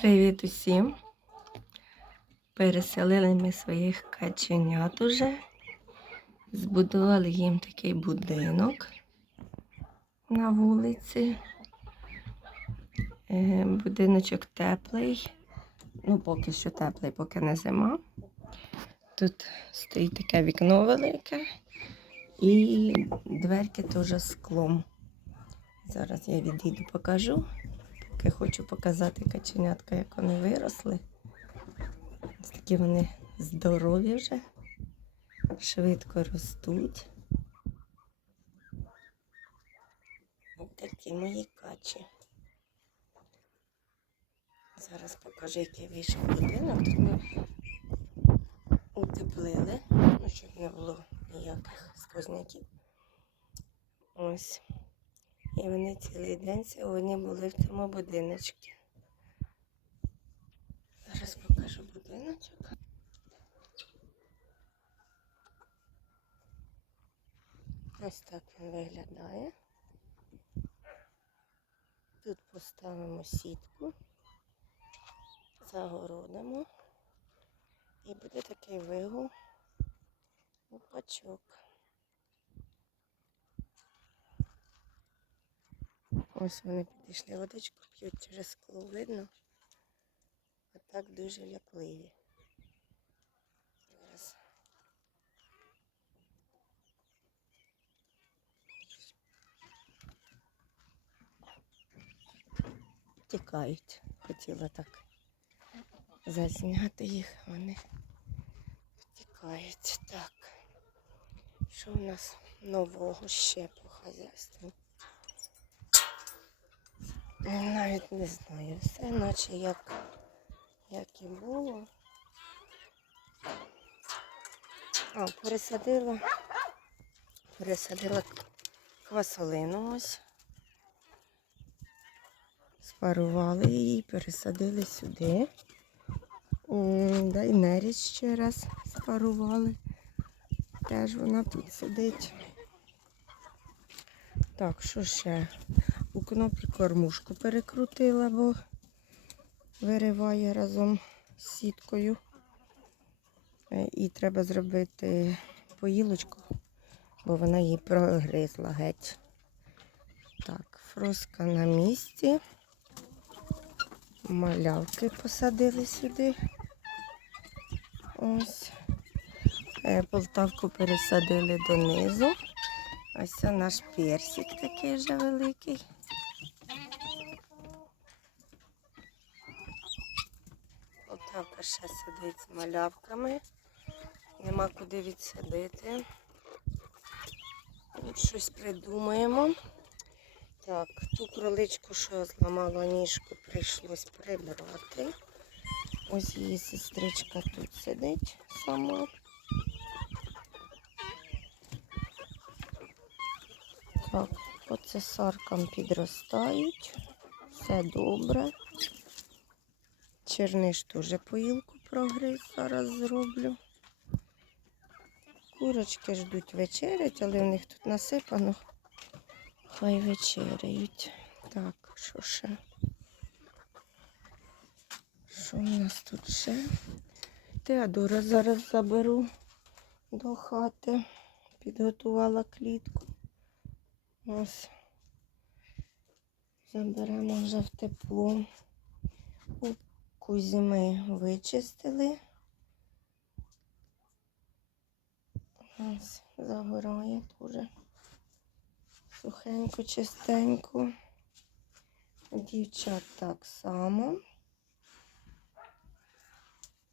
Привіт усім! Переселили ми своїх каченят уже. Збудували їм такий будинок на вулиці. Е, Будиночок теплий. Ну, поки що теплий, поки не зима. Тут стоїть таке вікно велике і дверки теж склом. Зараз я відійду покажу. Поки хочу показати каченятка, як вони виросли. Ось такі вони здорові вже, швидко ростуть. Ось такі мої качі. Зараз покажу, який вийшов будинок. Тут ми утеплили, ну, щоб не було ніяких сквозняків. Ось. І вони цілий день сьогодні були в цьому будиночку. Зараз покажу будиночок. Ось так він виглядає. Тут поставимо сітку, загородимо і буде такий вигул опачок. Ось вони підійшли, водичку п'ють через скло видно. А так дуже лякливі. Зараз. Тікають. Хотіла так зазняти їх, вони втікають. Так. Що у нас нового ще по хазяйству? Навіть не знаю. Все наче як, як і було. А, пересадила, пересадила квасолину ось. Спарували її, пересадили сюди. М, Да, і неріч ще раз спарували. Теж вона тут сидить. Так, що ще? У кормушку перекрутила, бо вириває разом з сіткою. Е, І треба зробити поїлочку, бо вона її прогризла геть. Так, фроска на місці. Малявки посадили сюди. Ось. Е, Полтавку пересадили донизу. Ось наш персик такий вже великий. Ще сидить з малявками. Нема куди відсадити. От щось придумаємо. Так, ту кроличку, що я зламала ніжку, прийшлось прибрати. Ось її сестричка тут сидить сама. Так, по цесаркам підростають. Все добре. Черниш теж поїлку прогриз, зараз зроблю. Курочки ждуть вечерять, але в них тут насипано. Хай вечеряють. Так, що ще? Що у нас тут ще? Теодора зараз заберу до хати. Підготувала клітку. Ось. Заберемо вже в тепло. У кузі ми вичистили. Ось, загорає дуже сухенько, чистенько. Дівчат так само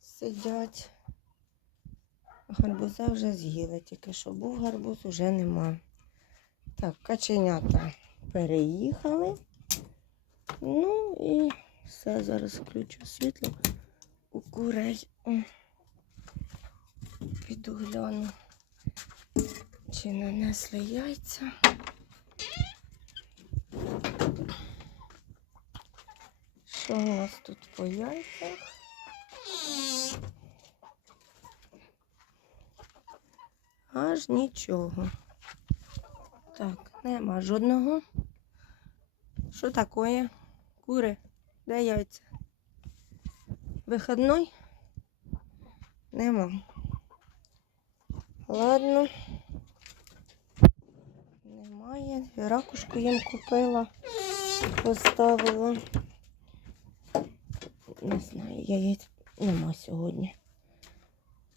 сидять. Гарбуза вже з'їли, тільки що був гарбуз, вже нема. Так, каченята переїхали. Ну і все, зараз включу світло у курей. Піду гляну, чи нанесли яйця. Що у нас тут по яйцях? Аж нічого. Так, нема жодного. Що таке? Кури, де яйця? Вихідний? Нема. Ладно. Немає. Ракушку їм купила, поставила. Не знаю, яєць нема сьогодні.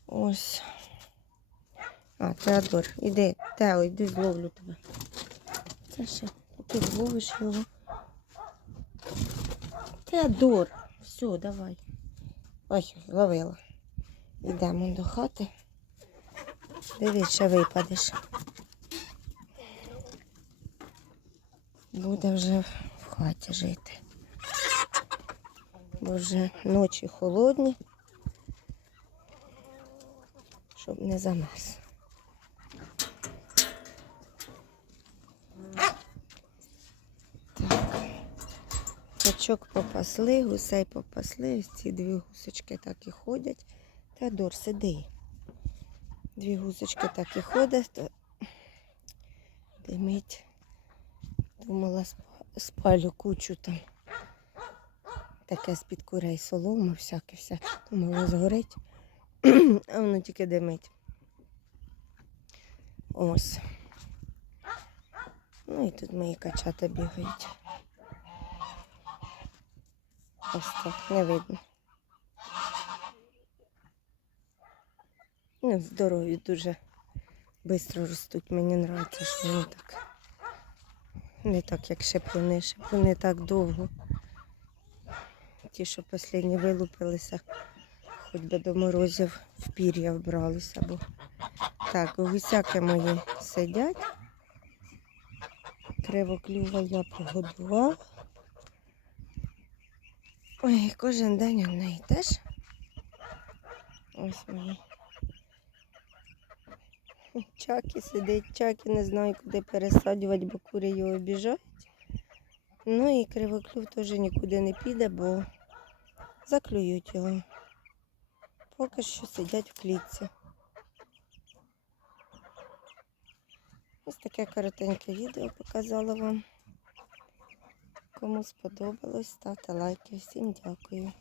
Ось. А, Теодор, іди, Тео, іди зловлю тебе. Це ще, ти зловиш його. Теодор, все, давай. Ось, зловила. Йдемо до хати. Дивись, ще випадеш. Буде вже в хаті жити. Бо вже ночі холодні, щоб не замерз. Качок попасли, гусей попасли. Ці дві гусочки так і ходять. Теодор, сиди. Дві гусочки так і ходять, димить. Думала, спалю кучу там. Таке з-під курей солома, всяке, всяке. Думала, згорить, а воно тільки димить. Ось. Ну і тут мої качата бігають. Ось так, не видно. Ну, здорові дуже швидко ростуть. Мені подобається, що вони так. Не так, як шипуни. Шипуни так довго. Ті, що останні вилупилися, хоч би до морозів в пір'я вбралися. Бо... Так, гусяки мої сидять. Кривоклюва я погодувала. Ой, кожен день у неї теж. Ось мої. Чакі сидить, чакі не знаю, куди пересаджувати, бо кури його обіжають. Ну і кривоклюв теж нікуди не піде, бо заклюють його. Поки що сидять в клітці. Ось таке коротеньке відео показала вам. Кому сподобалось, ставте лайки. Всім дякую.